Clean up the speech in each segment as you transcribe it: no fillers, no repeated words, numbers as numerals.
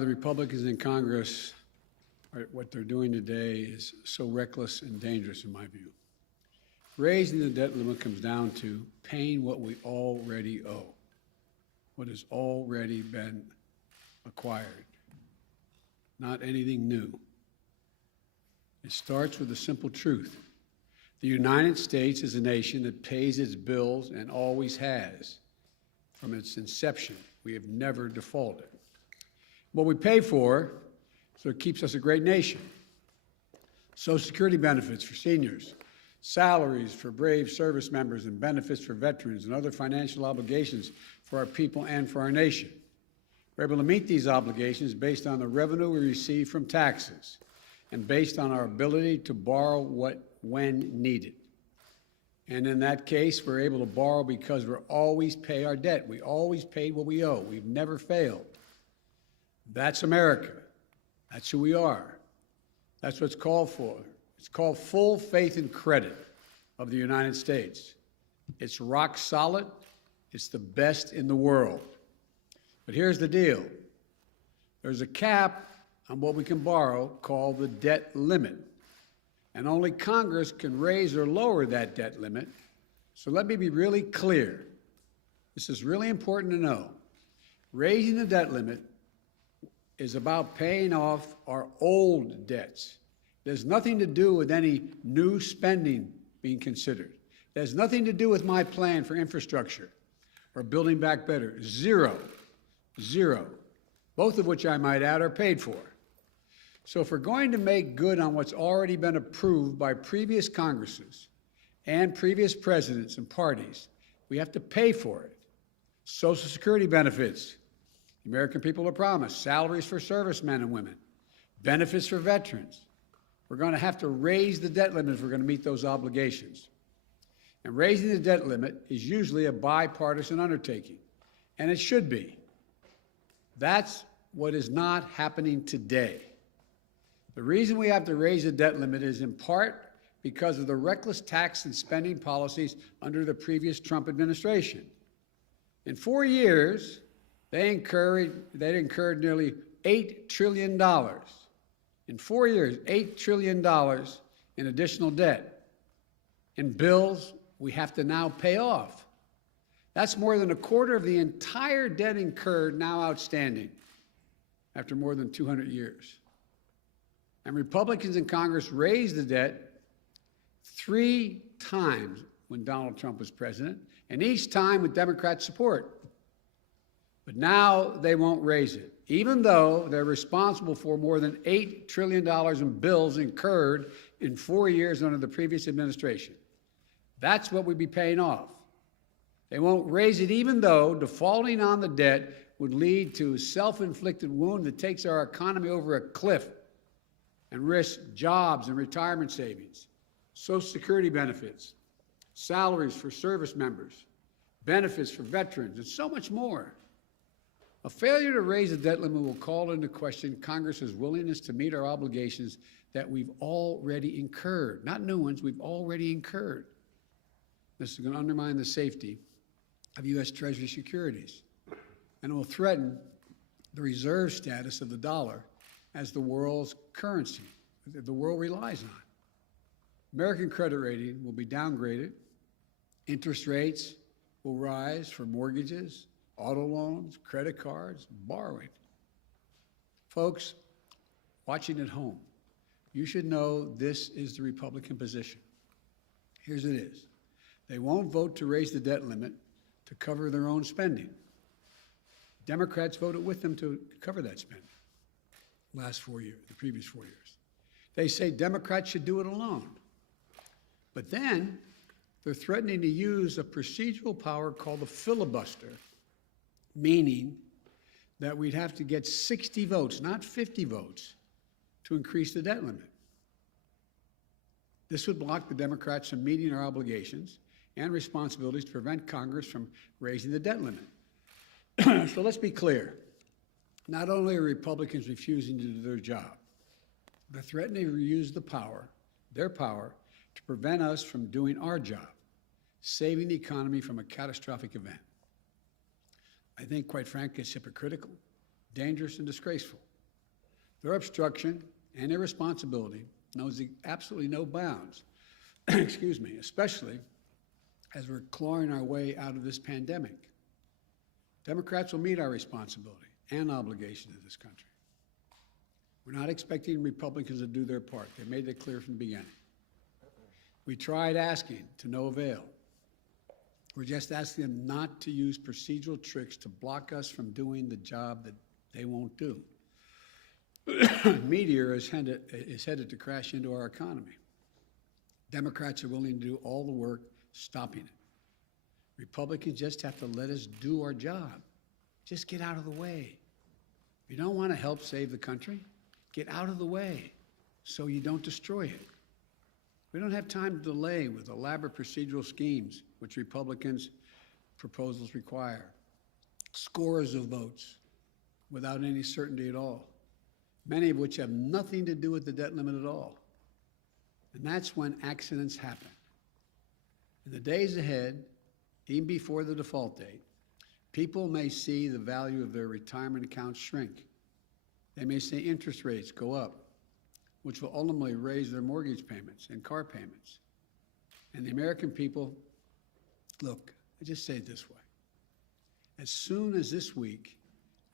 The Republicans in Congress, what they're doing today is so reckless and dangerous in my view. Raising the debt limit comes down to paying what we already owe, what has already been acquired, not anything new. It starts with a simple truth. The United States is a nation that pays its bills and always has. From its inception, we have never defaulted. What we pay for, so it keeps us a great nation. Social Security benefits for seniors, salaries for brave service members, and benefits for veterans, and other financial obligations for our people and for our nation. We're able to meet these obligations based on the revenue we receive from taxes and based on our ability to borrow when needed. And in that case, we're able to borrow because we always pay our debt. We always paid what we owe. We've never failed. That's America. That's who we are. That's what's called for. It's called full faith and credit of the United States. It's rock solid. It's the best in the world. But here's the deal. There's a cap on what we can borrow called the debt limit. And only Congress can raise or lower that debt limit. So let me be really clear. This is really important to know. Raising the debt limit is about paying off our old debts. There's nothing to do with any new spending being considered. There's nothing to do with my plan for infrastructure or building back better. Zero. Both of which I might add are paid for. So if we're going to make good on what's already been approved by previous Congresses and previous presidents and parties, we have to pay for it. Social Security benefits, the American people are promised, salaries for servicemen and women, benefits for veterans. We're going to have to raise the debt limit if we're going to meet those obligations. And raising the debt limit is usually a bipartisan undertaking, and it should be. That's what is not happening today. The reason we have to raise the debt limit is in part because of the reckless tax and spending policies under the previous Trump administration. In 4 years, they incurred nearly $8 trillion. In 4 years, $8 trillion in additional debt. In bills we have to now pay off. That's more than a quarter of the entire debt incurred now outstanding after more than 200 years. And Republicans in Congress raised the debt 3 times when Donald Trump was president, and each time with Democrat support. But now they won't raise it, even though they're responsible for more than $8 trillion in bills incurred in 4 years under the previous administration. That's what we'd be paying off. They won't raise it, even though defaulting on the debt would lead to a self-inflicted wound that takes our economy over a cliff and risk jobs and retirement savings, Social Security benefits, salaries for service members, benefits for veterans, and so much more. A failure to raise the debt limit will call into question Congress's willingness to meet our obligations that we've already incurred. Not new ones, we've already incurred. This is going to undermine the safety of U.S. Treasury securities, and it will threaten the reserve status of the dollar as the world's currency that the world relies on. American credit rating will be downgraded. Interest rates will rise for mortgages, auto loans, credit cards, borrowing. Folks, watching at home, you should know this is the Republican position. Here's it is. They won't vote to raise the debt limit to cover their own spending. Democrats voted with them to cover that spending last 4 years, the previous 4 years. They say Democrats should do it alone. But then they're threatening to use a procedural power called the filibuster, meaning that we'd have to get 60 votes, not 50 votes, to increase the debt limit. This would block the Democrats from meeting our obligations and responsibilities to prevent Congress from raising the debt limit. So let's be clear. Not only are Republicans refusing to do their job, they're threatening to use their power, to prevent us from doing our job, saving the economy from a catastrophic event. I think, quite frankly, it's hypocritical, dangerous and disgraceful. Their obstruction and irresponsibility knows absolutely no bounds, excuse me, especially as we're clawing our way out of this pandemic. Democrats will meet our responsibility and obligation to this country. We're not expecting Republicans to do their part. They made it clear from the beginning. We tried asking to no avail. We're just asking them not to use procedural tricks to block us from doing the job that they won't do. Meteor is headed to crash into our economy. Democrats are willing to do all the work stopping it. Republicans just have to let us do our job. Just get out of the way. If you don't want to help save the country, get out of the way so you don't destroy it. We don't have time to delay with elaborate procedural schemes, which Republicans' proposals require. Scores of votes without any certainty at all, many of which have nothing to do with the debt limit at all. And that's when accidents happen. In the days ahead, even before the default date, people may see the value of their retirement accounts shrink. They may see interest rates go up, which will ultimately raise their mortgage payments and car payments. And the American people, look, I just say it this way. As soon as this week,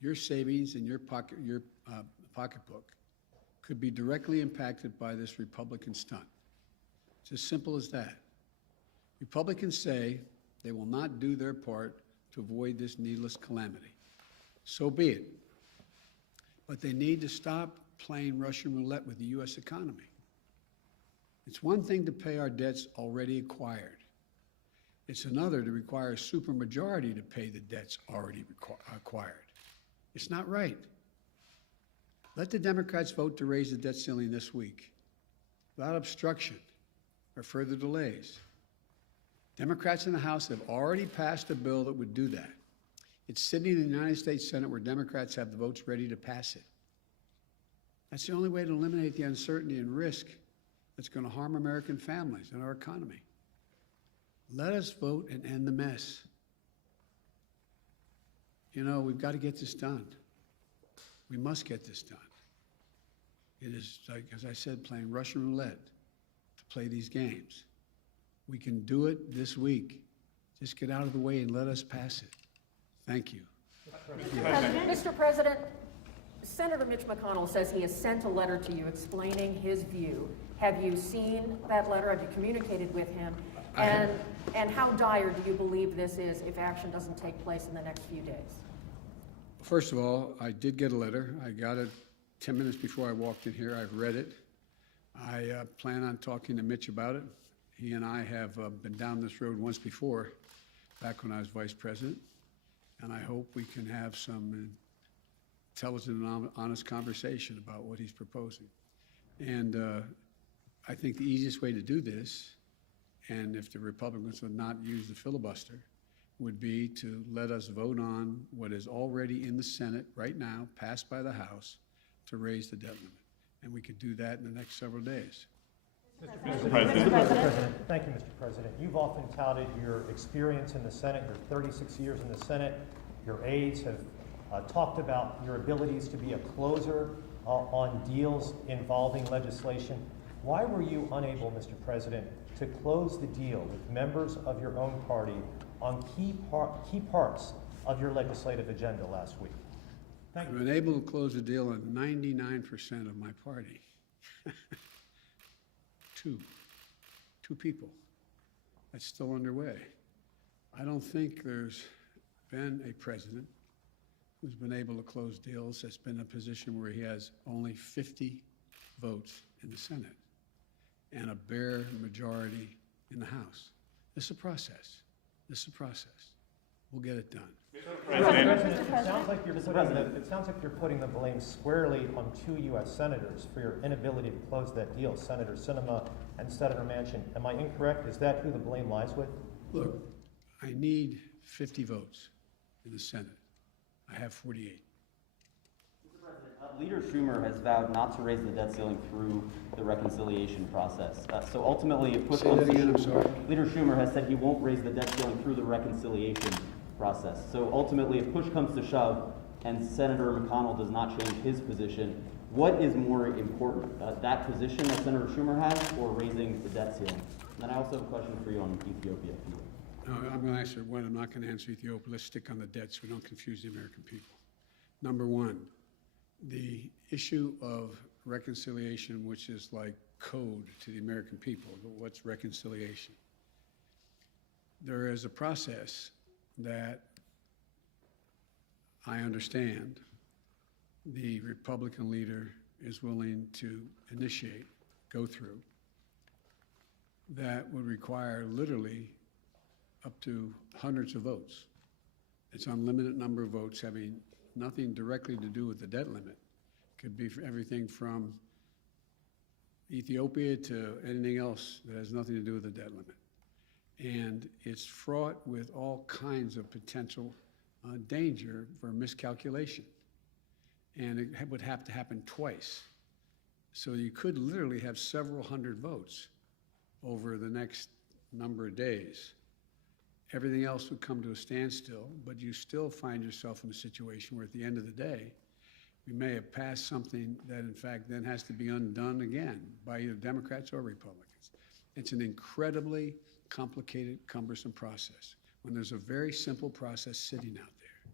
your savings in your pocketbook could be directly impacted by this Republican stunt. It's as simple as that. Republicans say they will not do their part to avoid this needless calamity. So be it. But they need to stop playing Russian roulette with the U.S. economy. It's one thing to pay our debts already acquired. It's another to require a supermajority to pay the debts already acquired. It's not right. Let the Democrats vote to raise the debt ceiling this week without obstruction or further delays. Democrats in the House have already passed a bill that would do that. It's sitting in the United States Senate where Democrats have the votes ready to pass it. That's the only way to eliminate the uncertainty and risk that's going to harm American families and our economy. Let us vote and end the mess. You know, we've got to get this done. We must get this done. It is, like, as I said, playing Russian roulette to play these games. We can do it this week. Just get out of the way and let us pass it. Thank you. Mr. President, Senator Mitch McConnell says he has sent a letter to you explaining his view. Have you seen that letter? Have you communicated with him? And how dire do you believe this is if action doesn't take place in the next few days? First of all, I did get a letter. I got it 10 minutes before I walked in here. I've read it. I plan on talking to Mitch about it. He and I have been down this road once before, back when I was vice president, and I hope we can have some intelligent and honest conversation about what he's proposing. And I think the easiest way to do this, and if the Republicans would not use the filibuster, would be to let us vote on what is already in the Senate right now, passed by the House, to raise the debt limit. And we could do that in the next several days. Mr. President. Thank you, Mr. President. You've often touted your experience in the Senate, your 36 years in the Senate. Your aides have talked about your abilities to be a closer on deals involving legislation. Why were you unable, Mr. President, to close the deal with members of your own party on key parts of your legislative agenda last week? Thank you. I've been able to close a deal on 99% of my party. Two people. That's still underway. I don't think there's been a president who's been able to close deals that's been in a position where he has only 50 votes in the Senate and a bare majority in the House. This is a process. This is a process. We'll get it done. It sounds like you're putting the blame squarely on two U.S. senators for your inability to close that deal, Senator Sinema and Senator Manchin. Am I incorrect? Is that who the blame lies with? Look, I need 50 votes in the Senate. I have 48. Mr. President, Leader Schumer has vowed not to raise the debt ceiling through the reconciliation process. So ultimately, if push comes to shove, Leader Schumer has said he won't raise the debt ceiling through the reconciliation process. So ultimately, if push comes to shove, and Senator McConnell does not change his position, what is more important, that position that Senator Schumer has, or raising the debt ceiling? And then I also have a question for you on Ethiopia. No, I'm going to answer one. I'm not going to answer Ethiopia. Let's stick on the debt so we don't confuse the American people. Number one, the issue of reconciliation, which is like code to the American people. What's reconciliation? There is a process that I understand the Republican leader is willing to initiate, go through, that would require literally up to hundreds of votes. It's unlimited number of votes having nothing directly to do with the debt limit. Could be for everything from Ethiopia to anything else that has nothing to do with the debt limit. And it's fraught with all kinds of potential danger for miscalculation. And it would have to happen twice. So you could literally have several hundred votes over the next number of days. Everything else would come to a standstill, but you still find yourself in a situation where at the end of the day, we may have passed something that in fact then has to be undone again by either Democrats or Republicans. It's an incredibly complicated, cumbersome process when there's a very simple process sitting out there.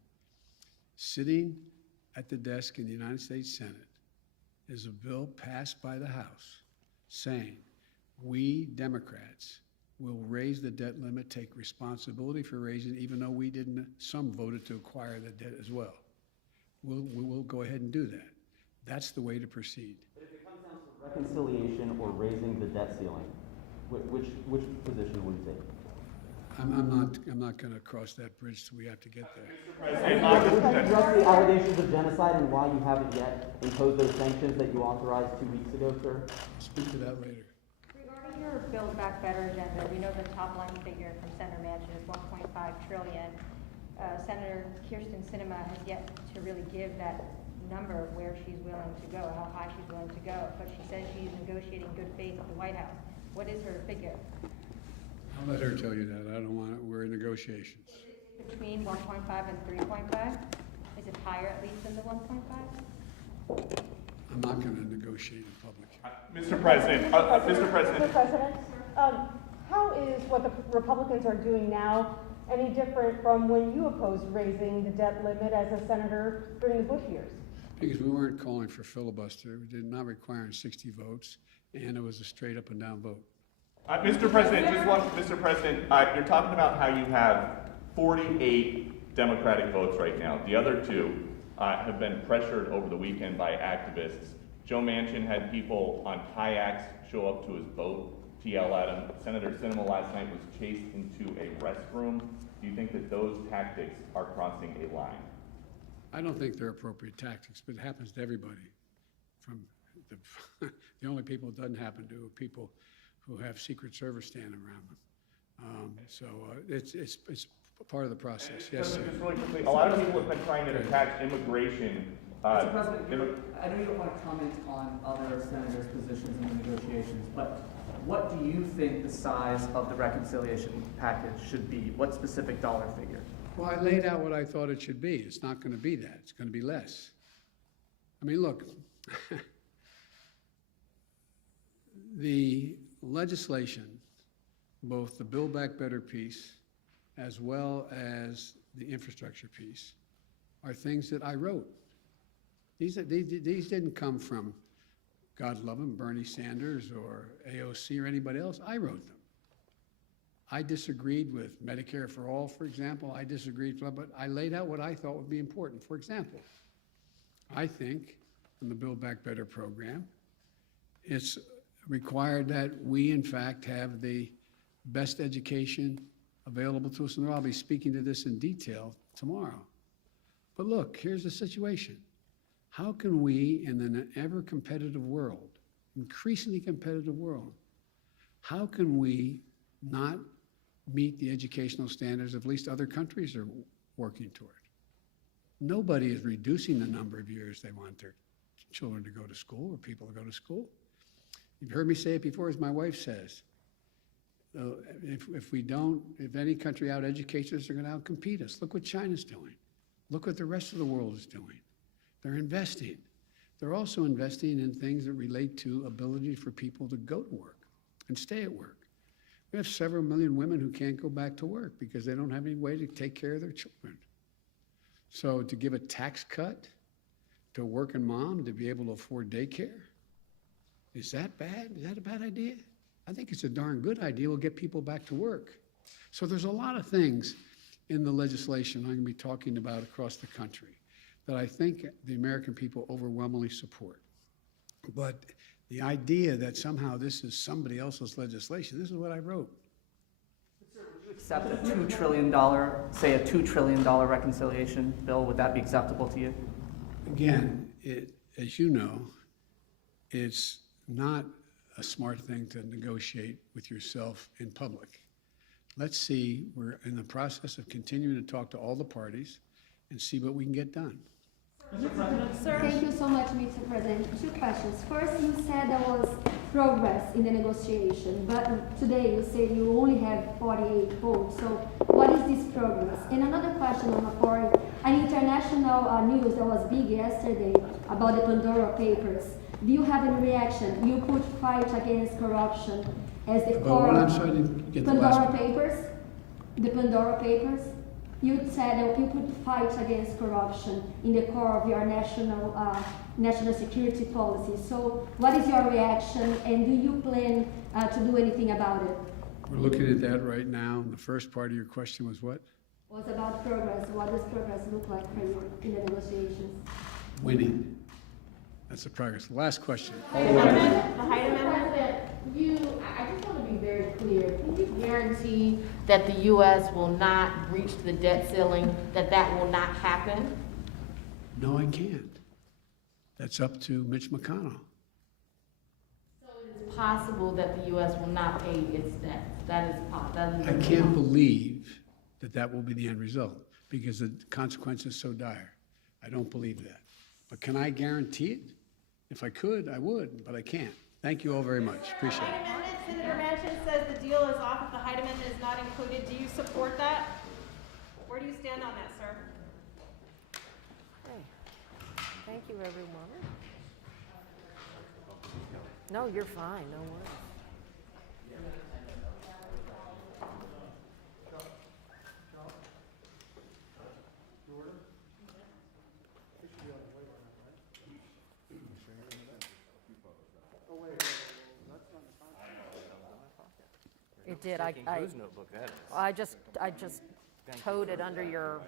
Sitting at the desk in the United States Senate is a bill passed by the House saying, we Democrats will raise the debt limit, take responsibility for raising it, even though we didn't, some voted to acquire the debt as well. We will go ahead and do that. That's the way to proceed. But if it comes down to reconciliation or raising the debt ceiling, which position would you take? I'm not going to cross that bridge till we have to get there. Would you address the allegations of genocide and why you haven't yet imposed those sanctions that you authorized 2 weeks ago, sir? Speak to that later. Regarding your Build Back Better agenda, we know the top line figure from Senator Manchin is $1.5 trillion. Senator Kirsten Sinema has yet to really give that number of where she's willing to go, how high she's willing to go, but she says she's negotiating good faith with the White House. What is her figure? I'll let her tell you that. I don't want it. We're in negotiations. Between 1.5 and 3.5? Is it higher at least than the 1.5? I'm not going to negotiate in public. Mr. President, Mr. President. Mr. President, how is what the Republicans are doing now any different from when you opposed raising the debt limit as a senator during the Bush years? Because we weren't calling for filibuster. We did not require 60 votes, and it was a straight up and down vote. Mr. President, Mr. President, you're talking about how you have 48 Democratic votes right now. The other two have been pressured over the weekend by activists. Joe Manchin had people on kayaks show up to his boat to yell at him. Senator Sinema last night was chased into a restroom. Do you think that those tactics are crossing a line? I don't think they're appropriate tactics, but it happens to everybody. From the only people it doesn't happen to are people who have Secret Service standing around them. It's part of the process. Yes, sir. Just really quickly, a lot of people have been trying to attack immigration. Mr. President, I know you don't want to comment on other senators' positions in the negotiations, but what do you think the size of the reconciliation package should be? What specific dollar figure? Well, I laid out what I thought it should be. It's not going to be that. It's going to be less. I mean, look, the legislation, both the Build Back Better piece as well as the infrastructure piece, are things that I wrote. These didn't come from, God love him, Bernie Sanders or AOC or anybody else. I wrote them. I disagreed with Medicare for All, for example. I disagreed, but I laid out what I thought would be important. For example, I think in the Build Back Better program, it's required that we, in fact, have the best education available to us. And I'll be speaking to this in detail tomorrow. But look, here's the situation. How can we, in an ever-competitive world, increasingly competitive world, how can we not meet the educational standards of at least other countries are working toward? Nobody is reducing the number of years they want their children to go to school or people to go to school. You've heard me say it before, as my wife says. If any country out-educates us, they're going to out-compete us. Look what China's doing. Look what the rest of the world is doing. They're investing. They're also investing in things that relate to ability for people to go to work and stay at work. We have several million women who can't go back to work because they don't have any way to take care of their children. So to give a tax cut to a working mom to be able to afford daycare, is that bad? Is that a bad idea? I think it's a darn good idea. We'll get people back to work. So there's a lot of things in the legislation I'm going to be talking about across the country that I think the American people overwhelmingly support. But the idea that somehow this is somebody else's legislation, this is what I wrote. Accept a $2 trillion, say a $2 trillion reconciliation bill, would that be acceptable to you? Again, as you know, it's not a smart thing to negotiate with yourself in public. Let's see, we're in the process of continuing to talk to all the parties and see what we can get done. Thank you so much, Mr. President. Two questions. First, you said there was progress in the negotiation, but today you said you only have 48 votes. So what is this progress? And another question on the foreign, an international news that was big yesterday about the Pandora Papers. Do you have any reaction? You put fight against corruption as the core Well, I'm of sorry to get the Pandora last. Papers. The Pandora Papers. You said that you put fight against corruption in the core of your national security policy. So what is your reaction, and do you plan to do anything about it? We're looking at that right now. The first part of your question was what? Was about progress. What does progress look like for you in the negotiations? Winning. That's the progress. Last question. The height amendment, I just want to be very clear. Can you guarantee that the U.S. will not breach the debt ceiling, that will not happen? No, I can't. That's up to Mitch McConnell. So it is possible that the U.S. will not pay its debt. That is possible. I can't believe that will be the end result because the consequence is so dire. I don't believe that. But can I guarantee it? If I could, I would, but I can't. Thank you all very much. Appreciate it. Senator Manchin says the deal is off if the Hyde Amendment is not included. Do you support that? Where do you stand on that, sir? Okay. Thank you, everyone. No, you're fine. No worries. It did. I just towed it under your